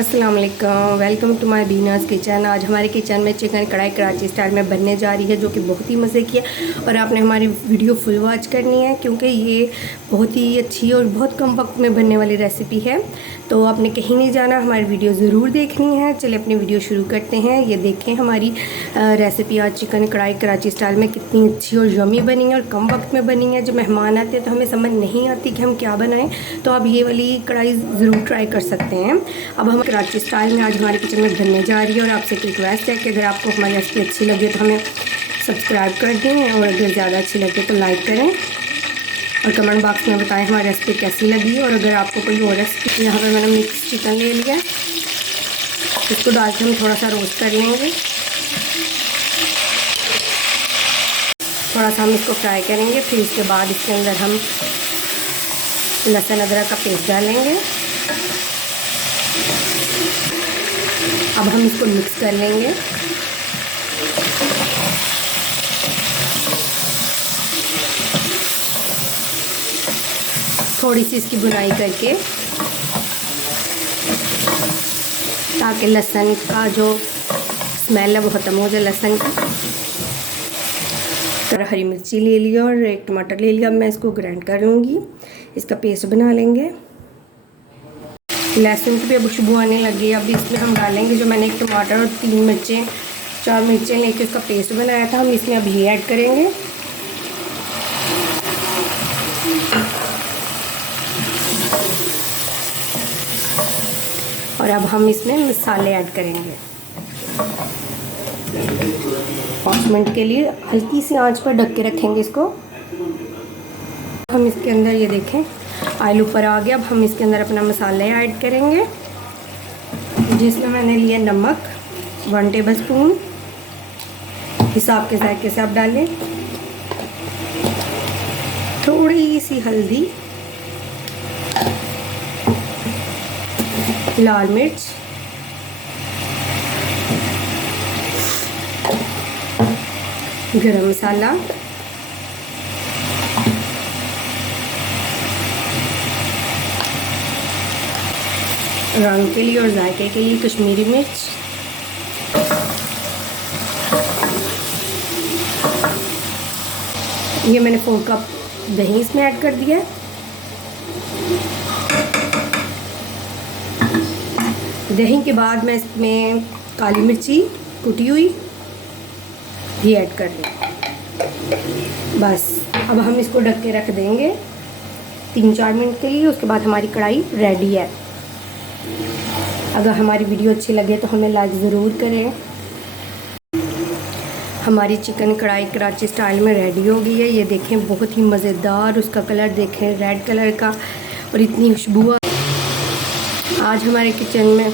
अस्सलाम वालेकुम, welcome to my बीनाज़ kitchen. आज हमारे किचन में चिकन कढ़ाई कराची स्टाइल में बनने जा रही है, जो कि बहुत ही मज़े की है। और आपने हमारी वीडियो फुल वॉच करनी है, क्योंकि ये बहुत ही अच्छी और बहुत कम वक्त में बनने वाली रेसिपी है। तो आपने कहीं नहीं जाना, हमारी वीडियो ज़रूर देखनी है। चलिए अपनी वीडियो शुरू करते हैं। ये देखें हमारी रेसिपी आज चिकन कढ़ाई कराची स्टाइल में कितनी अच्छी और यमी बनी है और कम वक्त में बनी है। जब मेहमान आते हैं तो हमें समझ नहीं आती कि हम क्या बनाएं, तो आप ये वाली कढ़ाई ज़रूर ट्राई कर सकते हैं। अब हम कराची स्टाइल में आज हमारे किचन में बनने जा रही है। और आपसे एक रिक्वेस्ट है कि अगर आपको हमारी रेसिपी अच्छी लगे तो हमें सब्सक्राइब कर दें, और अगर ज़्यादा अच्छी लगे तो लाइक करें और कमेंट बॉक्स में बताएं हमारी रेसिपी कैसी लगी। और अगर आपको कोई और रेसिपी, यहाँ पर मैंने मिक्स चिकन ले लिया, इसको डाल के हम थोड़ा सा रोस्ट कर लेंगे। थोड़ा सा हम इसको फ्राई करेंगे, फिर इसके बाद इसके अंदर हम लहसुन अदरक का पेस्ट डालेंगे। अब हम इसको मिक्स कर लेंगे। थोड़ी सी इसकी बुनाई करके, ताकि लहसुन का जो स्मेल है वो ख़त्म हो जाए लहसुन की। और हरी मिर्ची ले लिया और एक टमाटर ले लिया। अब मैं इसको ग्राइंड कर लूँगी, इसका पेस्ट बना लेंगे। लहसुन की भी अब खुशबू आने लगी। अब इसमें हम डालेंगे जो मैंने एक टमाटर और 4 मिर्चें लेके उसका पेस्ट बनाया था, हम इसमें अब ये ऐड करेंगे। और अब हम इसमें मसाले ऐड करेंगे। 5 मिनट के लिए हल्की सी आंच पर ढक के रखेंगे इसको। हम इसके अंदर ये देखें ऑयल ऊपर आ गया। अब हम इसके अंदर अपना मसाले ऐड करेंगे, जिसमें मैंने लिया नमक 1 टेबल स्पून, हिसाब के जायके से आप डालें। थोड़ी सी हल्दी, लाल मिर्च, गरम मसाला, रंग के लिए और जायके के लिए कश्मीरी मिर्च, ये मैंने 4 कप दही इसमें ऐड कर दिया है। दही के बाद मैं इसमें काली मिर्ची कुटी हुई ये ऐड कर दें। बस अब हम इसको ढक के रख देंगे 3-4 मिनट के लिए। उसके बाद हमारी कढ़ाई रेडी है। अगर हमारी वीडियो अच्छी लगे तो हमें लाइक ज़रूर करें। हमारी चिकन कढ़ाई कराची स्टाइल में रेडी हो गई है। ये देखें बहुत ही मज़ेदार, उसका कलर देखें रेड कलर का, और इतनी खुशबू आज हमारे किचन में